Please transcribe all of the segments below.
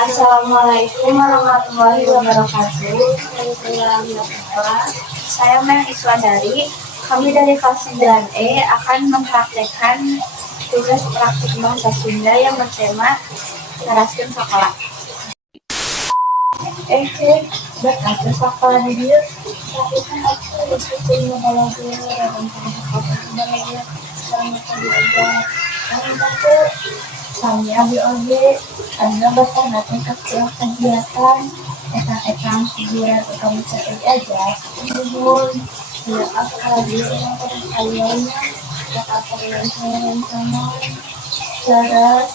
Assalamualaikum warahmatullahi wabarakatuh. Saya Mel Iswadari. Kami dari kelas 9E akan mempraktekkan tugas praktik bahasa Sunda yang bertema Taraskeun Sakola. Berkata sekolah di dia, tapi kan aku itu punya balagu dan sekolah balagu sekarang kita diajar. Kami baca saya BOG, anda bakal datang ke kegiatan ekang hiburan kamu bisa diajar. Ibu, ya apa lagi yang kaliannya dapat kalian sama cara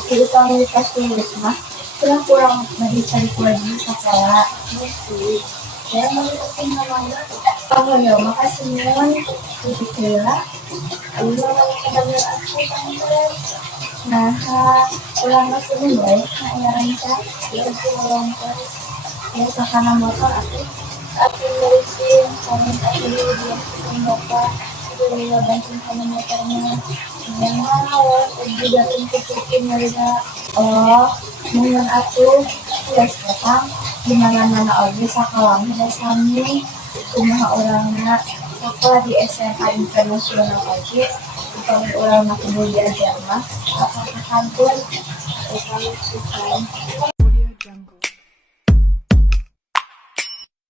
aku komunitas tulis mah kurang mencari lagi sekolah musik saya mengikuti namanya ya makasih nuhun begitu ya Allah kadang aku tante nah ulang lagi baik nah ya rancang ya ulang ya sakana motor aku nulisin komentar dulu dia bapak beliau bantuin sama motornya yang mau juga untuk mereka dengan aku ya sekarang dimana-mana oke sakalang sami kumaha orangnya sekolah di SMA Internasional oke kami orang nak kemudian mah apakah pun kami suka